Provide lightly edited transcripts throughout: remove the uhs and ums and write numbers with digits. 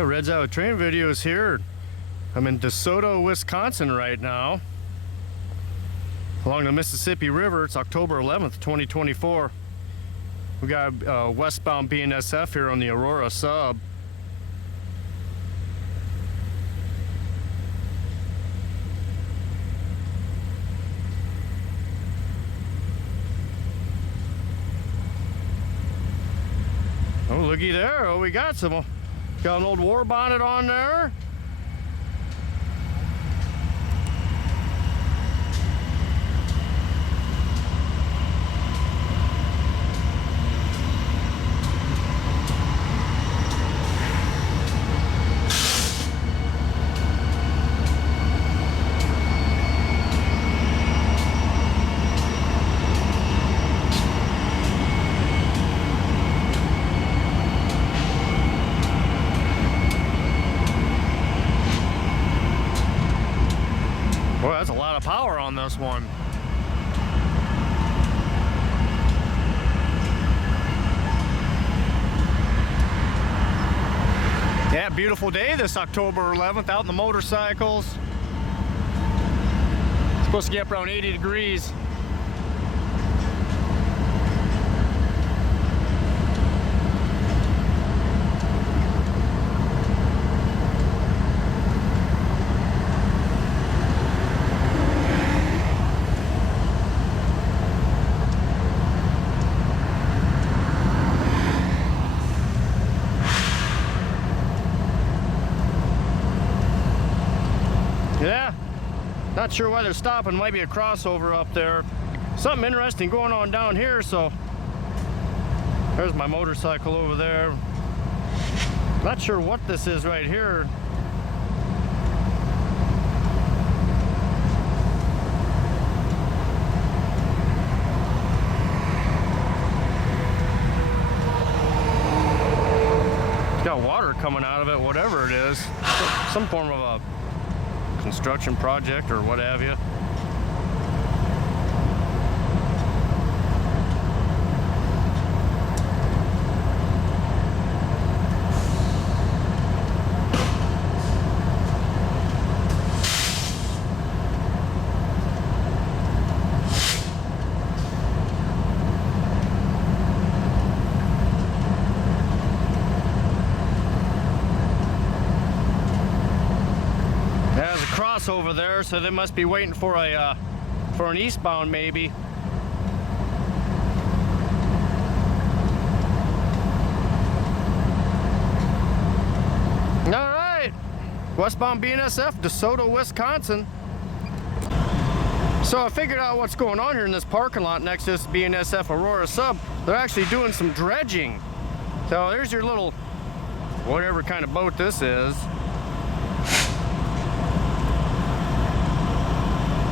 Yeah, Red's Out with Train Videos here. I'm in Soto, Wisconsin right now, along the Mississippi River. It's October 11th, 2024. We got Westbound BNSF here on the Aurora sub. Oh, looky there. Oh, we got an old war bonnet on there. Boy, that's a lot of power on this one. Yeah, beautiful day this October 11th out in the motorcycles. It's supposed to get up around 80 degrees. Yeah, not sure why they're stopping. Might be a crossover up there. Something interesting going on down here, so there's my motorcycle over there. Not sure what this is right here. It's got water coming out of it, whatever it is. Some form of a construction project or what have you. Over there, so they must be waiting for an eastbound maybe. All right, Westbound BNSF, Soto, Wisconsin. So I figured out what's going on here in this parking lot next to this BNSF Aurora sub. They're actually doing some dredging. So there's your little, whatever kind of boat this is.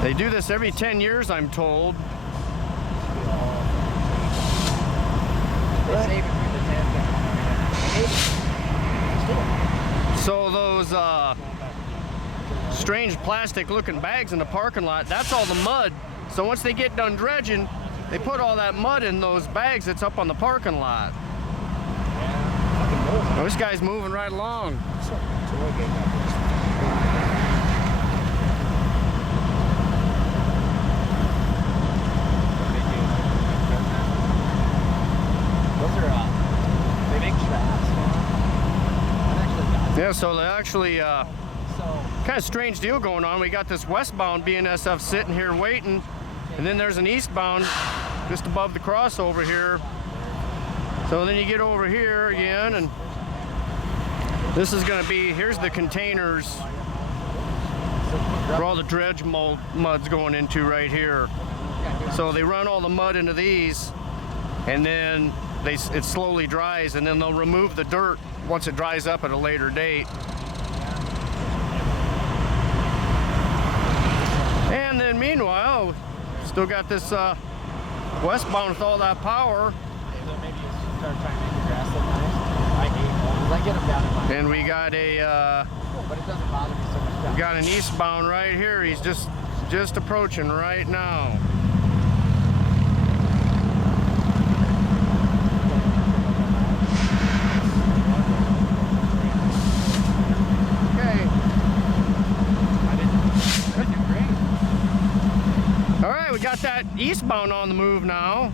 They do this every 10 years, I'm told. So those strange plastic-looking bags in the parking lot, that's all the mud. So once they get done dredging, they put all that mud in those bags that's up on the parking lot. Well, this guy's moving right along. Yeah, so they actually, kind of strange deal going on. We got this westbound BNSF sitting here waiting, and then there's an eastbound just above the cross over here. So then you get over here again, and this is going to be, here's the containers where all the dredge mud's going into right here. So they run all the mud into these, and then it slowly dries, and then they'll remove the dirt once it dries up at a later date. And then meanwhile, still got this westbound with all that power. And we got an eastbound right here. He's just approaching right now. we got that eastbound on the move now.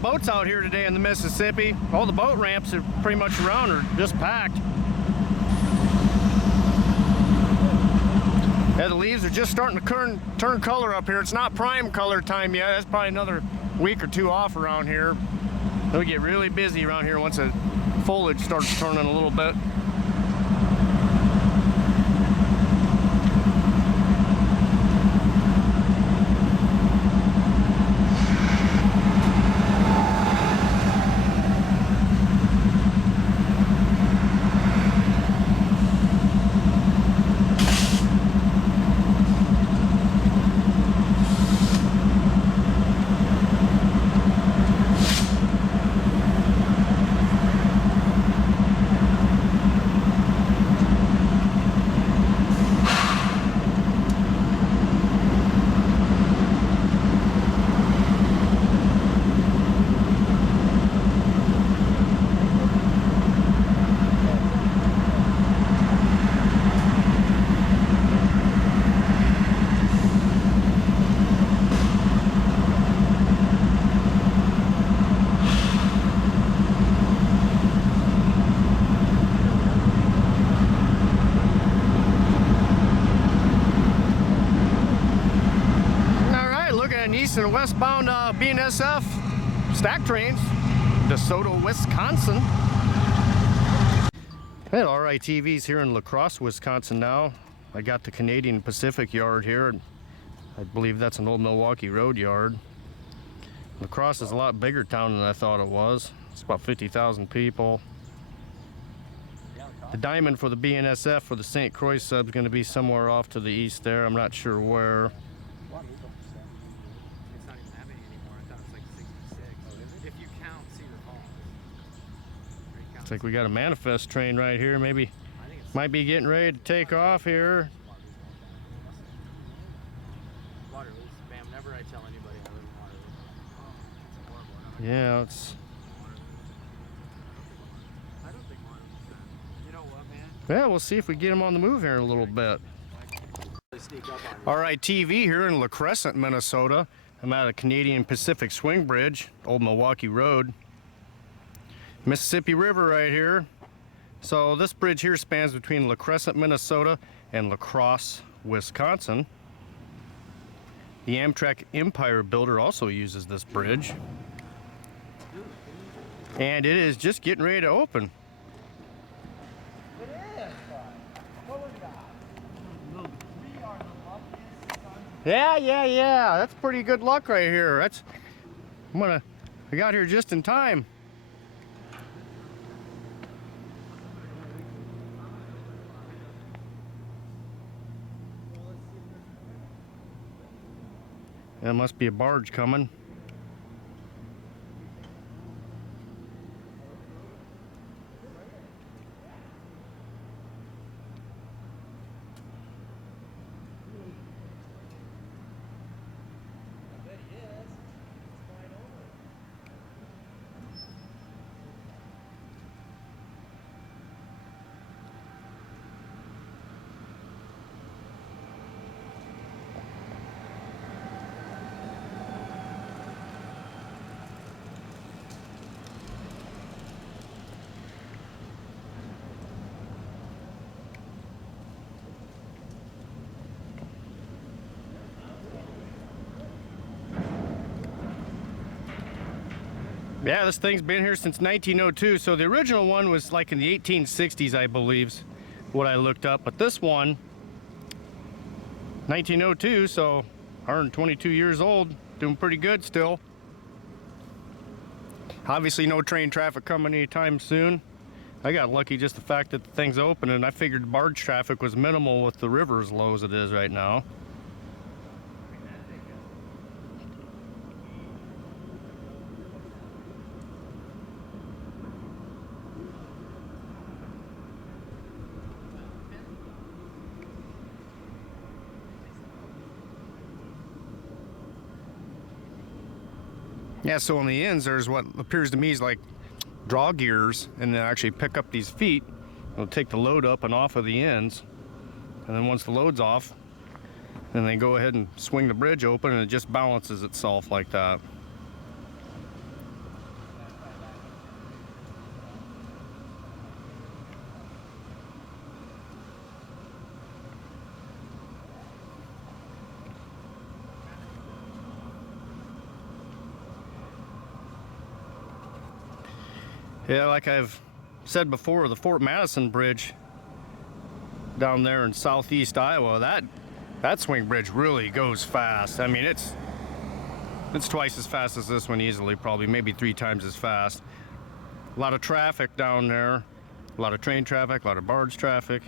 Boats out here today in the Mississippi. All the boat ramps are pretty much around are just packed. Yeah, the leaves are just starting to turn color up here. It's not prime color time yet. That's probably another week or two off around here. It'll get really busy around here once the foliage starts turning a little bit. And westbound BNSF stack trains to Soto, Wisconsin. Hey, RITV's here in Lacrosse, Wisconsin now. I got the Canadian Pacific yard here. I believe that's an old Milwaukee Road yard. Lacrosse is a lot bigger town than I thought it was. It's about 50,000 people. The diamond for the BNSF for the St. Croix sub is going to be somewhere off to the east there. I'm not sure where. Looks like we got a manifest train right here. Maybe might be getting ready to take off here. Yeah, it's. Yeah, we'll see if we get him on the move here in a little bit. Alright, TV here in Crescent, Minnesota. I'm at a Canadian Pacific Swing Bridge, old Milwaukee Road. Mississippi River right here. So this bridge here spans between Crescent, Minnesota and Lacrosse, Wisconsin. The Amtrak Empire builder also uses this bridge. And it is just getting ready to open. Yeah. That's pretty good luck right here. I got here just in time. There must be a barge coming. Yeah, this thing's been here since 1902, so the original one was like in the 1860s, I believe, what I looked up. But this one, 1902, so 122 years old, doing pretty good still. Obviously no train traffic coming anytime soon. I got lucky just the fact that the thing's open, and I figured barge traffic was minimal with the river as low as it is right now. Yeah, so on the ends there's what appears to me is like draw gears, and then actually pick up these feet. It'll take the load up and off of the ends, and then once the load's off, then they go ahead and swing the bridge open, and it just balances itself like that. Yeah, like I've said before, the Fort Madison Bridge down there in southeast Iowa, that swing bridge really goes fast. I mean, it's twice as fast as this one easily, probably maybe 3 times as fast. A lot of traffic down there, a lot of train traffic, a lot of barge traffic.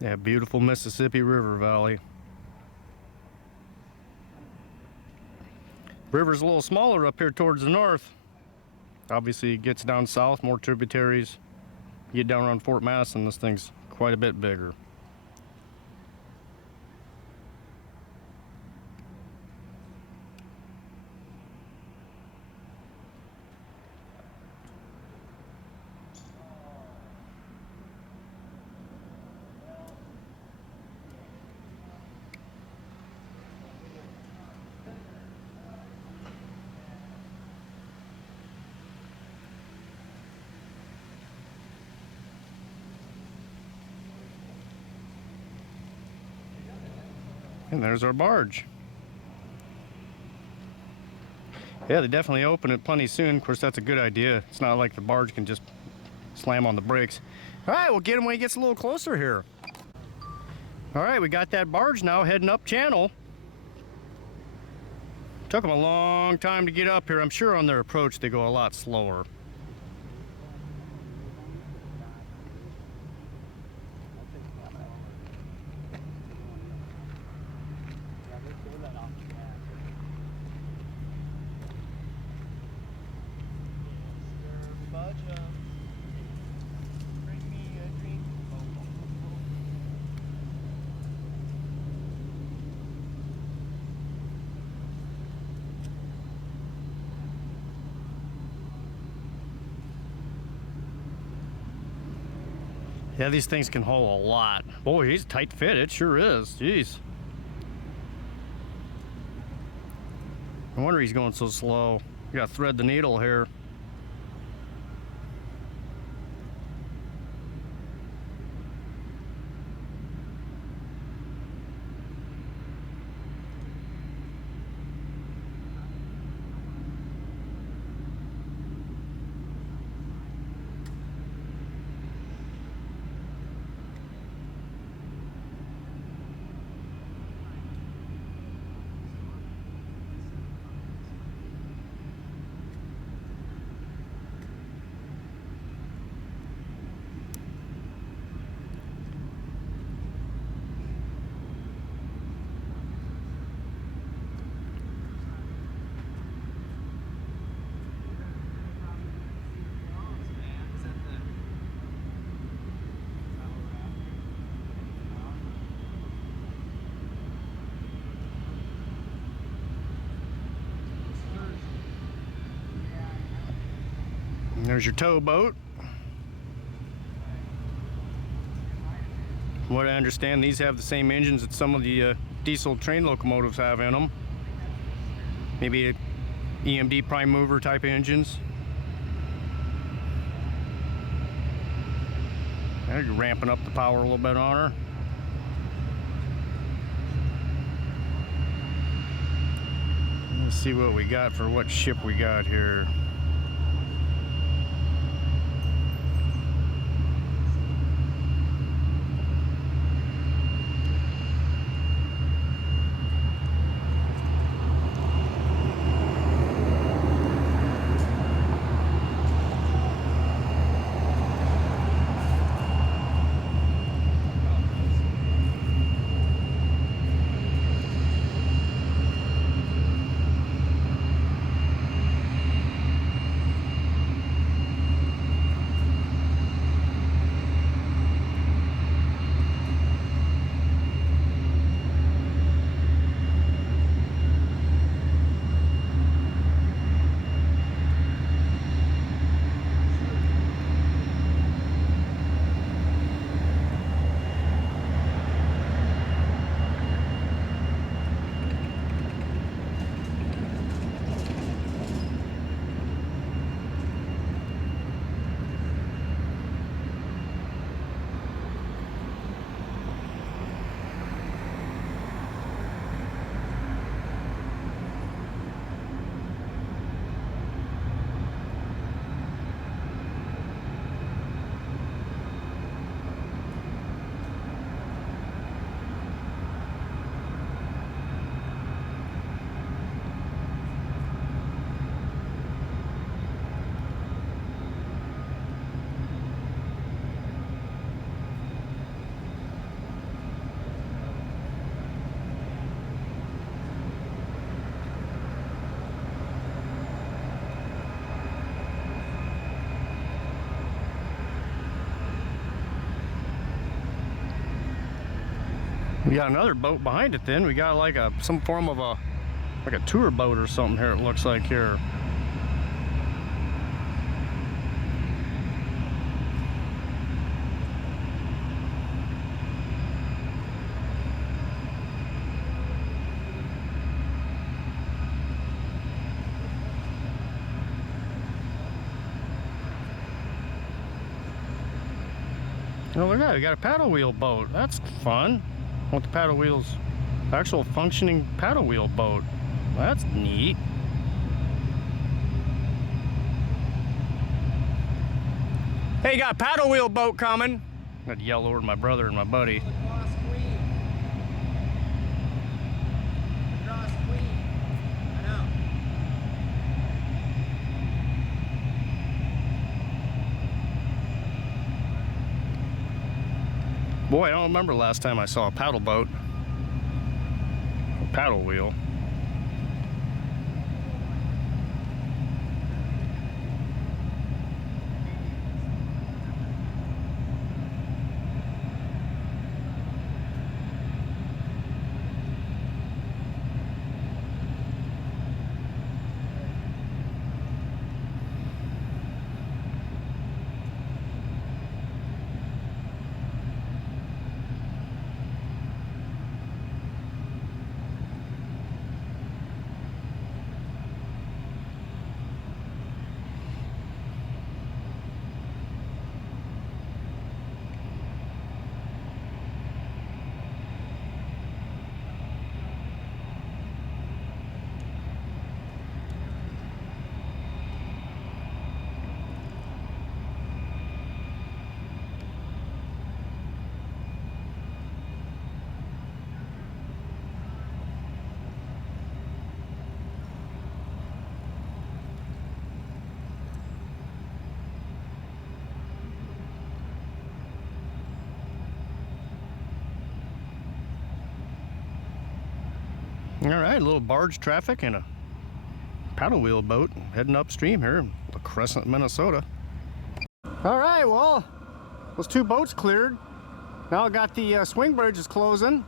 Yeah, beautiful Mississippi River Valley. River's a little smaller up here towards the north. Obviously it gets down south, more tributaries. You get down around Fort Madison, this thing's quite a bit bigger. And there's our barge. Yeah, they definitely open it plenty soon. Of course, that's a good idea. It's not like the barge can just slam on the brakes. All right, we'll get him when he gets a little closer here. All right, we got that barge now heading up channel. Took them a long time to get up here. I'm sure on their approach they go a lot slower. Yeah, these things can haul a lot. Boy, he's a tight fit. It sure is. Jeez. No wonder he's going so slow. You gotta thread the needle here. And there's your tow boat. From what I understand, these have the same engines that some of the diesel train locomotives have in them. Maybe a EMD prime mover type engines. Now you're ramping up the power a little bit on her. Let's see what we got for what ship we got here. We got another boat behind it then. We got like some form of a tour boat or something here, it looks like here. Oh, look at that, we got a paddle wheel boat. That's fun. With the paddle wheels, actual functioning paddle wheel boat. That's neat. Hey, got a paddle wheel boat coming. I had to yell over to my brother and my buddy. Lacrosse queen. Lacrosse queen. I know. Boy, I don't remember last time I saw a paddle boat. A paddle wheel. All right, a little barge traffic and a paddle wheel boat heading upstream here in Crescent, Minnesota. All right, well, those two boats cleared. Now I got the swing bridges closing.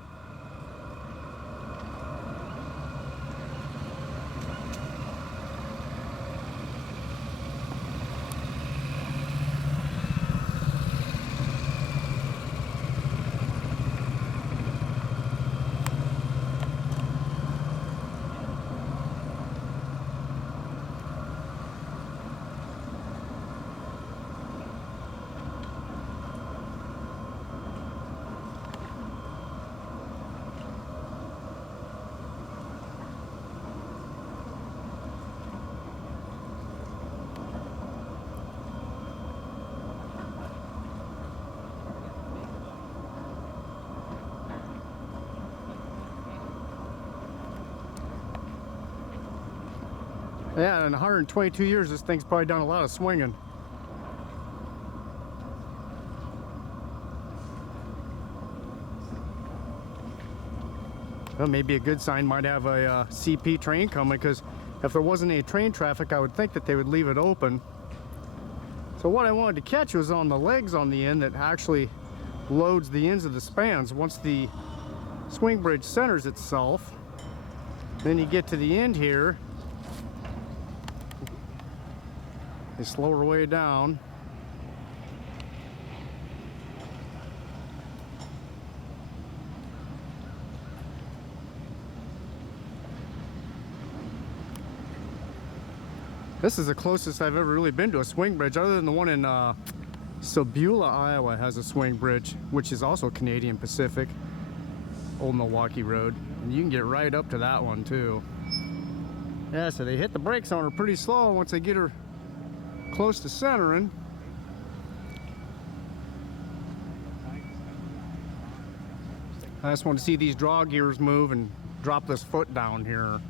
Yeah, in 122 years, this thing's probably done a lot of swinging. Well, maybe a good sign might have a CP train coming, because if there wasn't any train traffic, I would think that they would leave it open. So what I wanted to catch was on the legs on the end that actually loads the ends of the spans. Once the swing bridge centers itself, then you get to the end here. They slow her way down. This is the closest I've ever really been to a swing bridge, other than the one in Sebula, Iowa has a swing bridge, which is also Canadian Pacific, Old Milwaukee Road. And you can get right up to that one too. Yeah, so they hit the brakes on her pretty slow once they get her close to centering. I just want to see these draw gears move and drop this foot down here.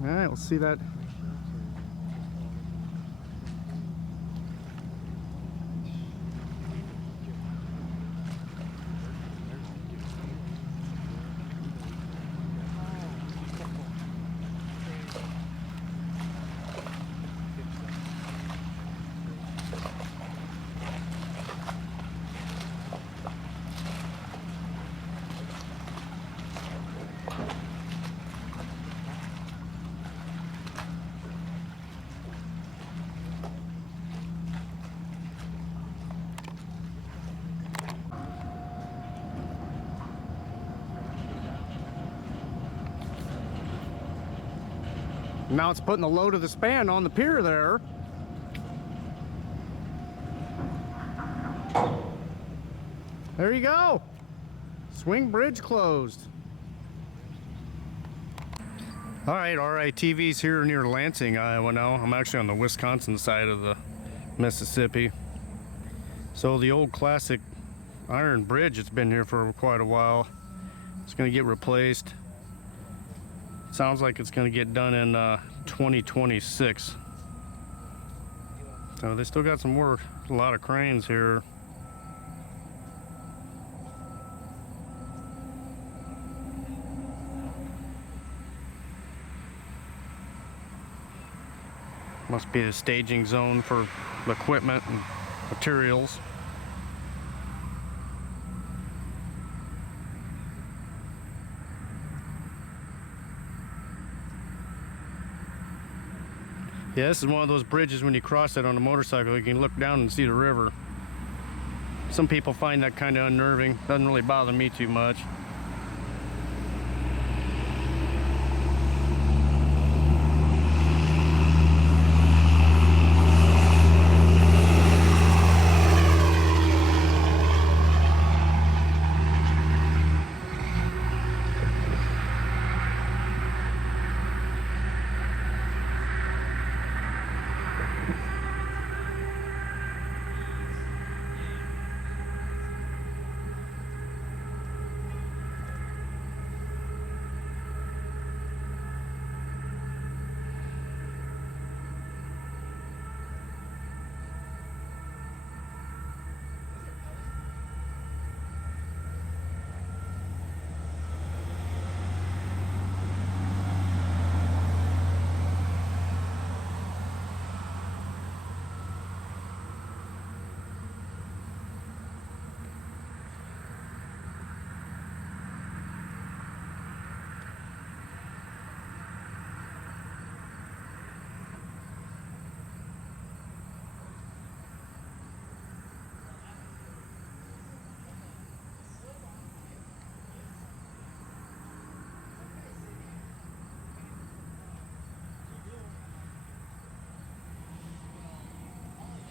All right, we'll see that. Now it's putting the load of the span on the pier there. There you go. Swing bridge closed. All right, RITV's here near Lansing, Iowa now. I'm actually on the Wisconsin side of the Mississippi. So the old classic iron bridge, it's been here for quite a while. It's gonna get replaced. Sounds like it's going to get done in 2026. So they still got some work. A lot of cranes here. Must be the staging zone for the equipment and materials. Yeah, this is one of those bridges when you cross it on a motorcycle, you can look down and see the river. Some people find that kind of unnerving. Doesn't really bother me too much.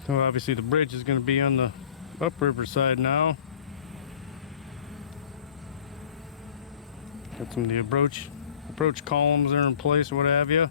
So obviously the bridge is going to be on the upriver side now. Got some of the approach columns there in place, what have you.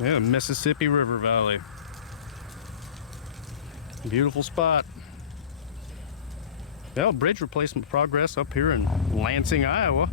Yeah, Mississippi River Valley. Beautiful spot. Yeah, bridge replacement progress up here in Lansing, Iowa.